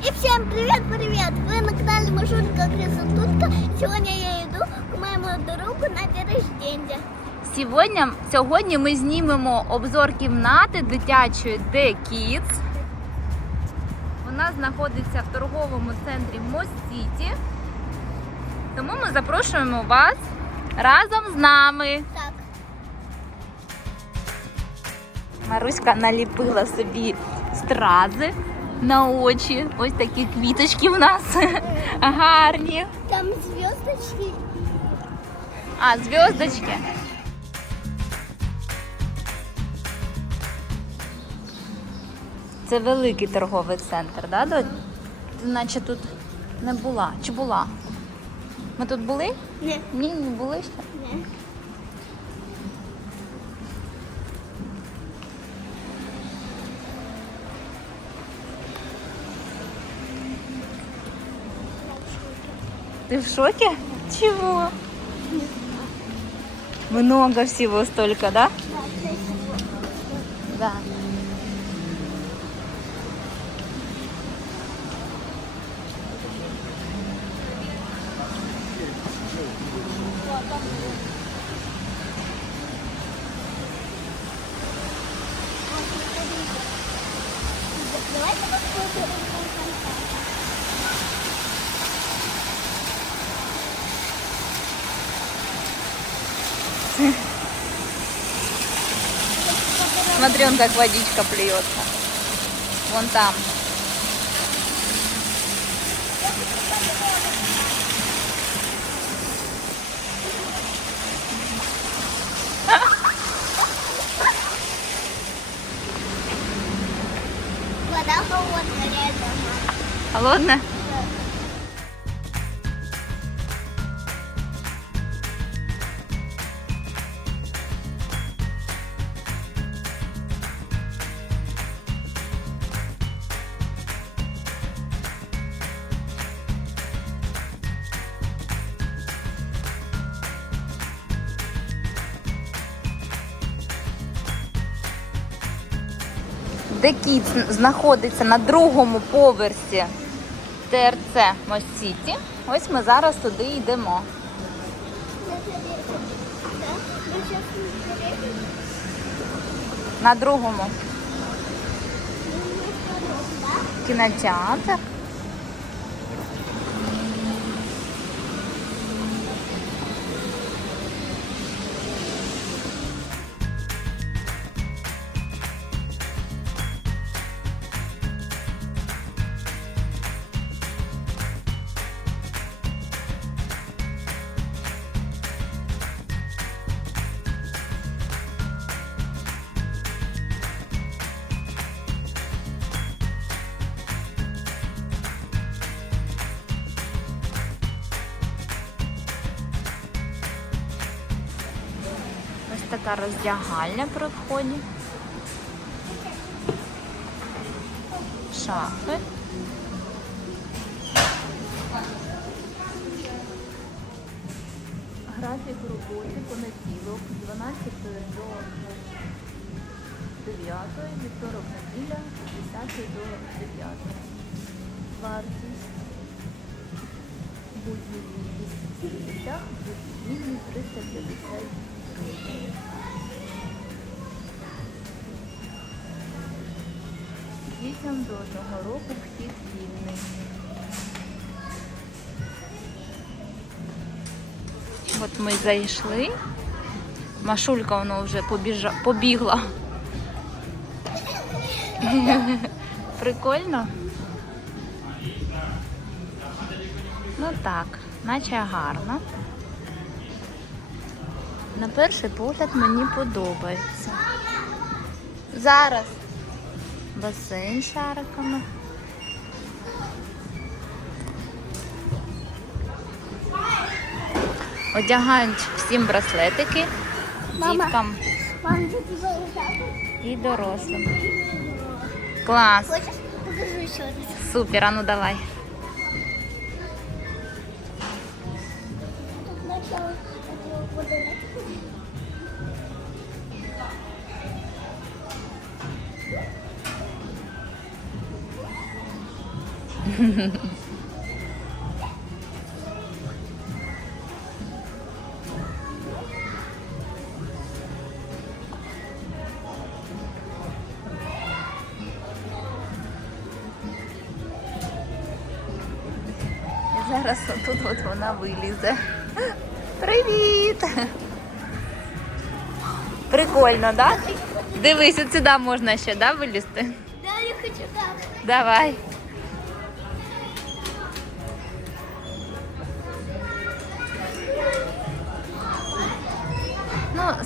И всем привет-привет! Вы на канале Машунка Красотутка. Сегодня я иду к моему другу на день рождения. Сьогодні, сьогодні ми знімемо обзор кімнати дитячої The Kids. Вона знаходиться в торговому центрі Мост Сіті. Тому ми запрошуємо вас разом з нами. Так, Маруська наліпила собі стрази на очі. Ось такі квіточки в нас гарні. там звездочки. А, зв'язочки. Це великий торговий центр, да? Донь? Наче тут не була. Чи була? Ми тут були? Не, Ні, не були ще. не. Ты в шоке? Чего? Много всего столько, да? Да. Он как водичка плюется. Вон там. Вода холодная, реально. Де кіт знаходиться на другому поверсі ТРЦ Мост-Сіті. Ось ми зараз туди йдемо. На другому кінотеатр. Роздягальня при вході. Шафи. Графік роботи понеділок 12 до 9, вівторок неділя з 10 до 9. Вартість будні 270, будні 350 гривень. Дітям до одного року вхід вільний. От ми зайшли. Машулька воно вже побіжа... побігла. Прикольно. Ну так, наче гарно. На перший погляд мені подобається. Зараз басейн з шариками. Одягають всім браслетики діткам і дорослим. Клас. Хочешь, покажу еще раз? Супер, а ну давай. Тут зараз тут от вона вилізе. Привіт! Прикольно, да? Дивись, от сюди можна ще, да, вилізти? Да, я хочу так. Давай.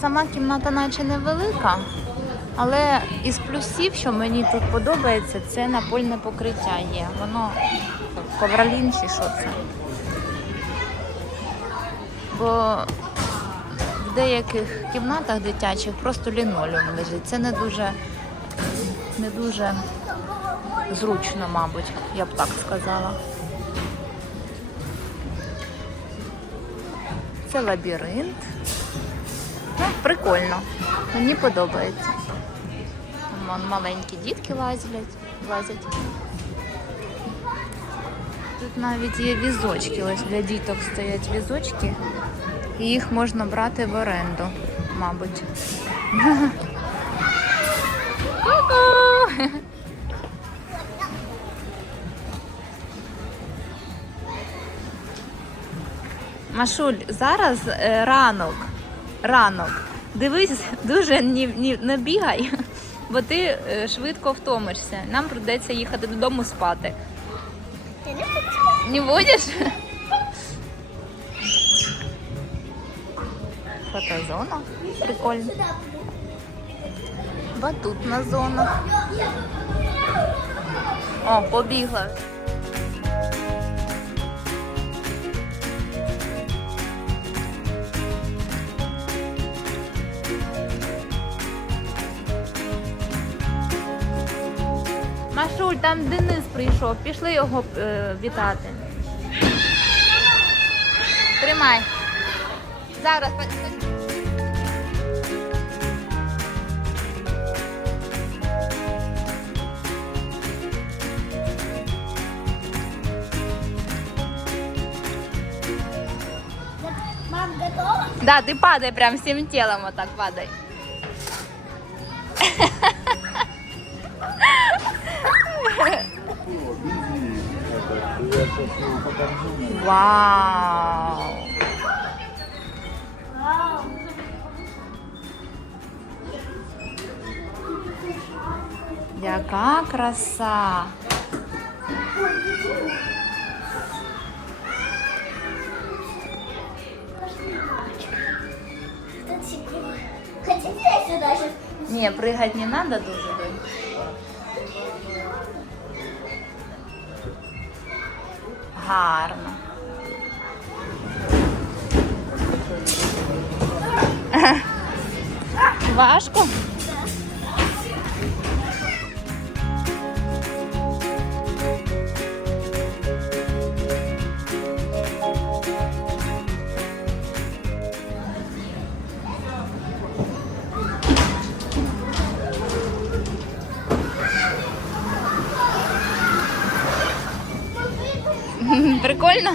Сама кімната наче невелика, але із плюсів, що мені тут подобається, це напольне покриття є. Воно ковролін чи що це. Бо в деяких кімнатах дитячих просто лінолеум лежить. Це не дуже, не дуже зручно, мабуть, я б так сказала. Це лабіринт. Ну, прикольно. Мені подобається. Вон маленькі дітки лазять, лазять. Тут навіть є візочки. Ось для діток стоять візочки. І їх можна брати в оренду, мабуть. Машуль, зараз е, ранок. Ранок. Дивись, дуже ні, ні, не бігай, бо ти е, швидко втомишся. Нам прийдеться їхати додому спати. Ти не хочу? Не будеш? Фотозона. Прикольно. Батутна зона. О, побігла. Машуль, там Денис прийшов. Пішли його е, вітати. Тримай. Зараз. Мам, готова? Да, ты падай прям всем телом вот так падай. Вау! Яка краса! Тут секунд. Хотите я сюда сейчас? Не, прыгать не надо дуже. Гарно. Важко? Прикольно?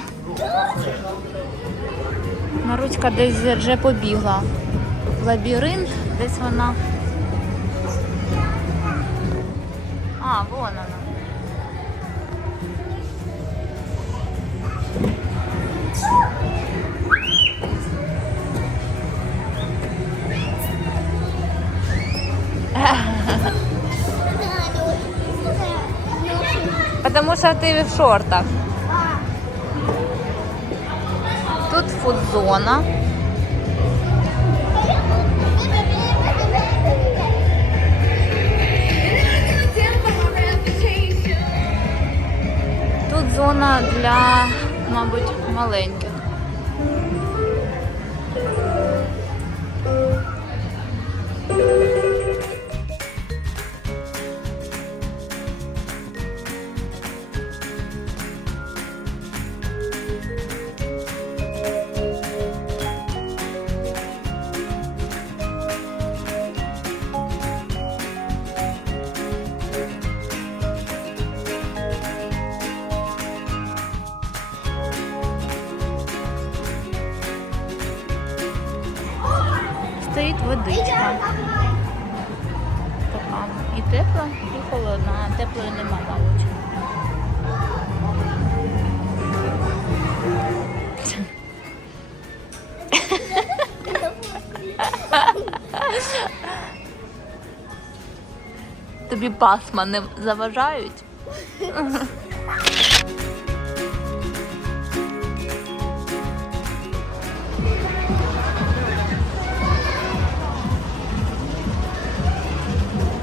Маруська десь вже побігла. Лабіринт, десь вона. А, вон вона. Потому що ти в шортах. Фудзона. Тут зона для, мабуть, маленьких. Тобі пасма не заважають?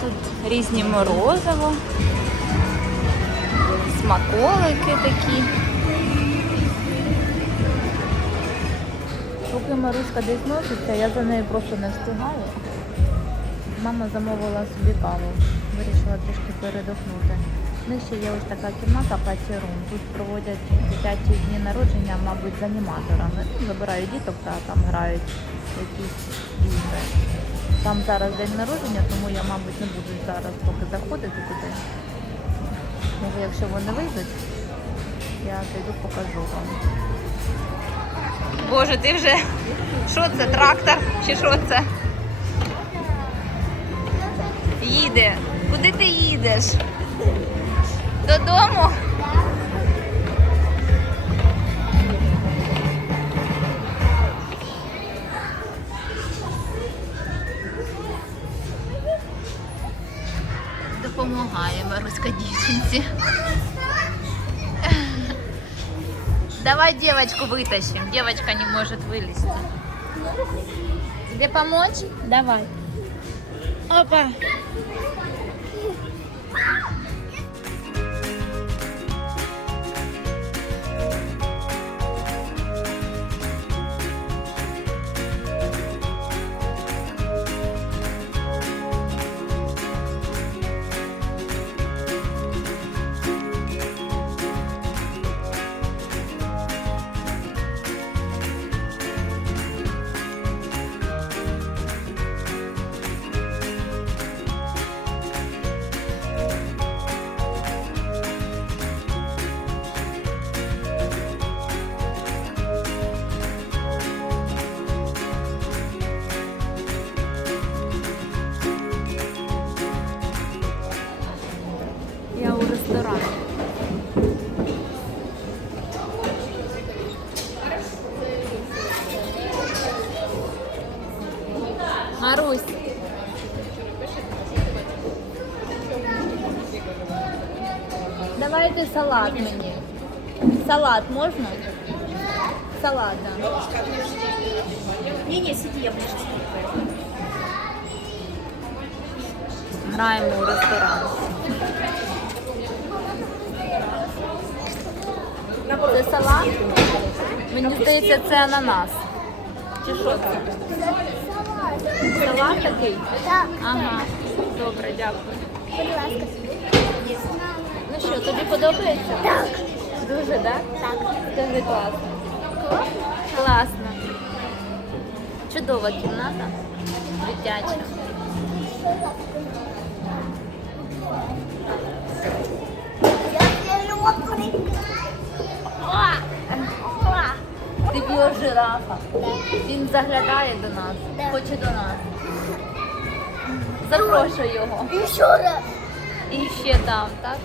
Тут різні морозиво, смаколики такі. Поки Маруська десь носиться, я за нею просто не встигаю. Мама замовила собі каву, вирішила трішки передохнути. Ще є ось така кімната патірум. Тут проводять дитячі дні народження, мабуть, з аніматорами. Ну, Забирають діток та там грають якісь ігри. Там зараз день народження, тому я, мабуть, не буду зараз поки заходити туди. Може, якщо вони вийдуть, я зайду покажу вам. Боже, ти вже що це? Трактор? Чи що це? Їде. Куди ти їдеш? Додому? Допомагає Маруська дівчинці. Давай девочку вытащим. Девочка не может вылезти. Тебе помочь? Давай. Опа. Wow. салат мені. Салат можна? Салат, да. Не-не, сиди, я стою. Граємо у ресторан. Це салат? Мені здається, це ананас. Чи що це? Салат такий? Так, Ага. Добре, дякую. будь ласка. Ну що, тобі подобається? Так. Дуже, так? Так. Скажи класно. Класно. Чудова кімната. Дитяча. Ти біожирафа. Він заглядає до нас, хоче до нас. Запрошуй його. Еще раз. І ще там, так?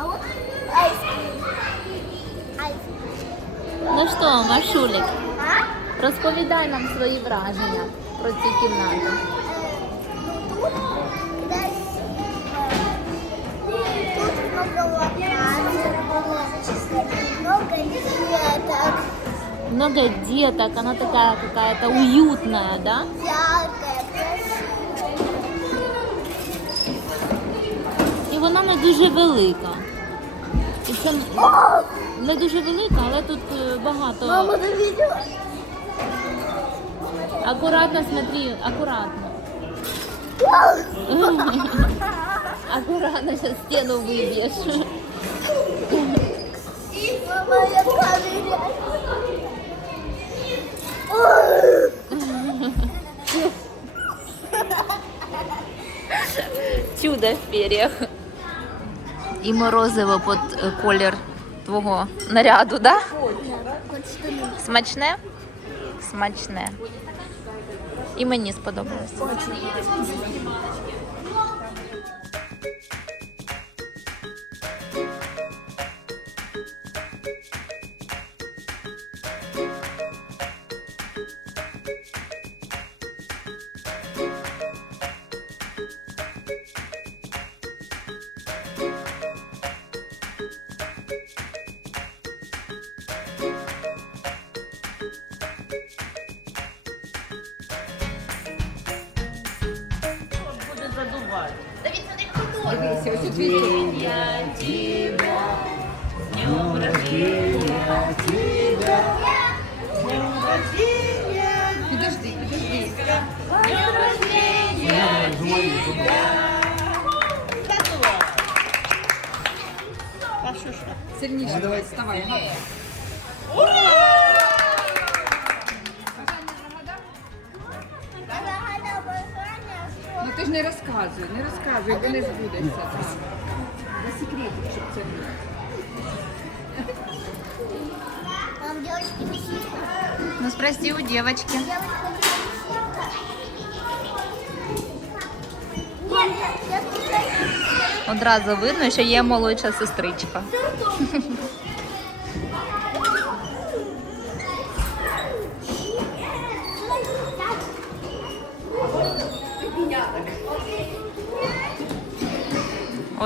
А вот айскрим. Айскрим. Ну що, Машулік, А? розповідай нам свої враження про цю кімнату. Тут красиво. Тут много локаций, много деток, Много деток, она такая какая-то уютная, да? яркая, красивая. І вона не дуже велика. Це не дуже велика, але тут багато. Мама, ты видела? Акуратно смотри, акуратно. Акуратно сейчас стену выбьешь. Мама, я. Чудо в перьях. І морозиво під е, колір твого наряду, да? Смачне? Смачне. І мені сподобалось. Настя, вот тут видите. тебя, с днем рождения тебя. Подожди, подожди. С днем рождения тебя. Готово. Вставай. Ти ж не розказуй, не розказуй, бо не збудеться. За секретик, щоб це було. там дівчатки висіть. Ну спроси у девочки. Одразу видно, що є молодша сестричка.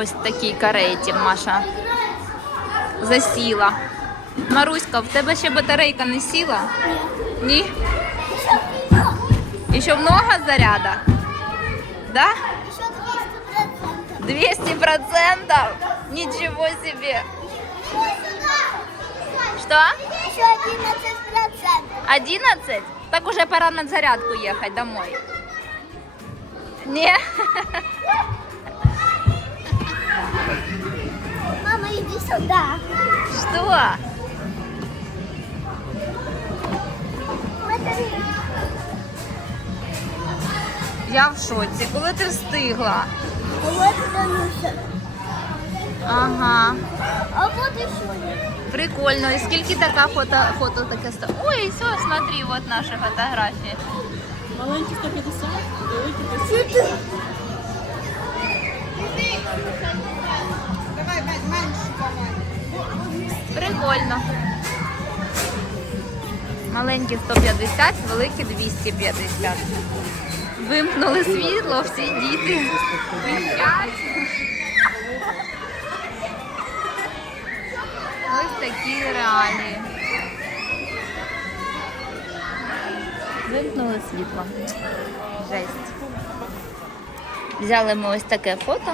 Ось в такій кареті Маша засіла. Маруська, в тебе ще батарейка не сіла? Ні. І що много заряда? Да? Ще 200%. 200 процентов? Ничего себе! Что? Ще 11%. 11? Так уже пора на зарядку ехать домой. Не? Мама, иди сюда. Что? Я в шоці. Коли ти встигла? Ага. А вот еще. Прикольно. І скільки така фото, фото таке ста? Ой, все, смотри, вот наші фотографії. Маленький 150, великий 50. Прикольно. Маленькі 150, великі 250. Вимкнули світло, всі діти. Ось такі реалії. Вимкнули світло. Жесть. Взяли ми ось таке фото.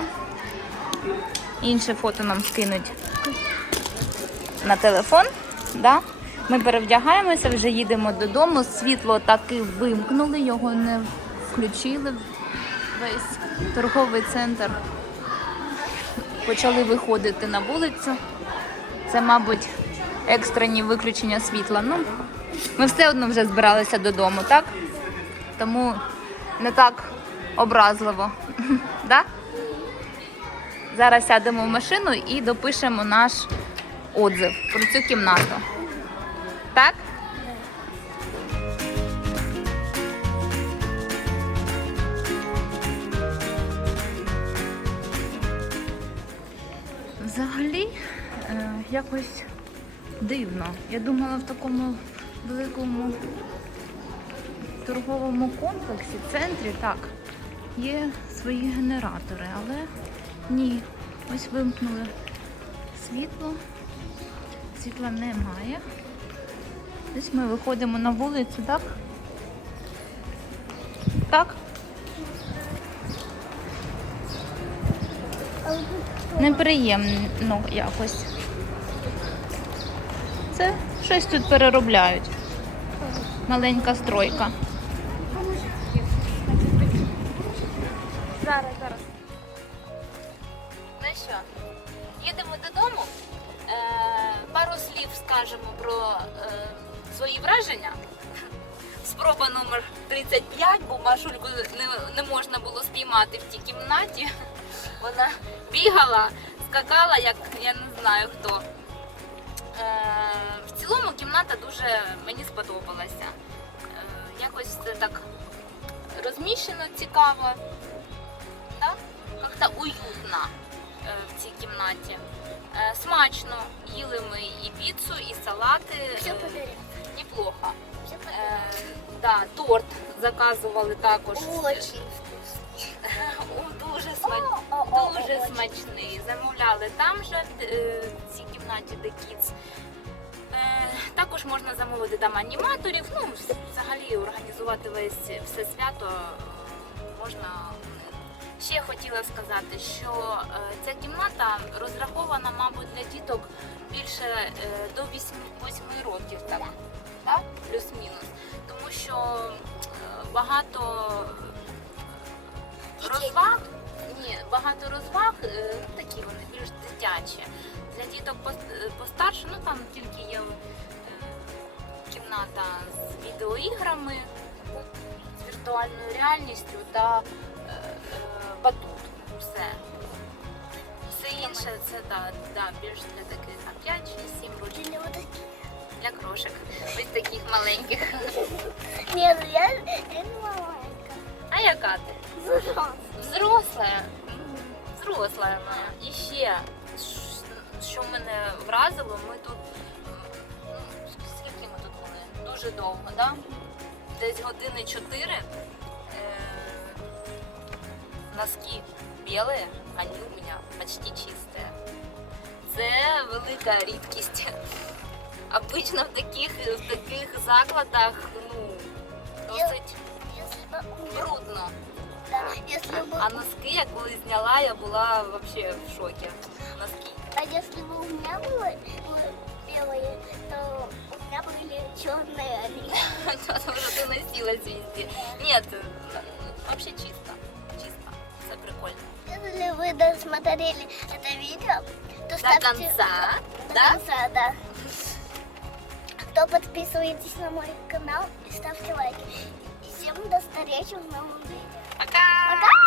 Інше фото нам скинуть на телефон. Да? Ми перевдягаємося, вже їдемо додому. Світло таки вимкнули, його не включили. Весь торговий центр. Почали виходити на вулицю. Це, мабуть, екстрені виключення світла. Ну, ми все одно вже збиралися додому, так? Тому не так образливо. Да? Зараз сядемо в машину і допишемо наш отзив про цю кімнату. Так? Взагалі е, якось дивно. Я думала в такому великому торговому комплексі, центрі, так, є свої генератори, але ні. Ось вимкнули світло. Світла немає. Десь ми виходимо на вулицю, так? Так? Неприємно якось. Це щось тут переробляють. Маленька стройка. Зараз, зараз. Ну що, їдемо додому. Е, пару слів скажемо про е, свої враження. Спроба номер 35, бо Машульку не, не можна було спіймати в тій кімнаті. Вона бігала, скакала, як я не знаю хто. Е, в цілому кімната дуже мені сподобалася. Е, якось це так розміщено цікаво. Как-то уютно е, в цій кімнаті. Е, Смачно їли ми і піцу, і салати. Все Е. Неплохо. Все да, торт заказували також. Очень Дуже смачний. Дуже смачний. Замовляли там же е, в цій кімнаті The Kids. Е, Також можна замовити там аніматорів. Ну, взагалі організувати весь все свято можна. Ще хотіла сказати, що е, ця кімната розрахована, мабуть, для діток більше е, до 8, 8 років, так? так? Плюс-мінус. Тому що е, багато розваг, ні, багато розваг, е, такі вони більш дитячі. Для діток пос- постарше, ну там тільки є кімната з відеоіграми, з віртуальною реальністю та батут. Все. Все інше це да, да, більш для таких там, 5-6-7 років. Для крошек. Ось таких маленьких. Ні, ну я не маленька. А яка ти? Взросла. Взросла. Взросла вона. І ще, що мене вразило, ми тут ми тут були? Дуже довго. Да? Десь години 4. носки білі, вони у мене почти чисті. Це велика рідкість. Обично в таких, в таких закладах ну, досить Если бы у меня, брудно. да, если бы, А носки я коли зняла, я була вообще в шокі. Носки. а если бы у меня было, было белые, то у меня были черные они. Тому що ти носилась везде. Ні, це, вообще чисто. Прикольно. Если вы досмотрели это видео, то До ставьте конца, до да? конца, да. То подписывайтесь на мой канал и ставьте лайки. И всем до встречи в новом видео. Пока! Пока!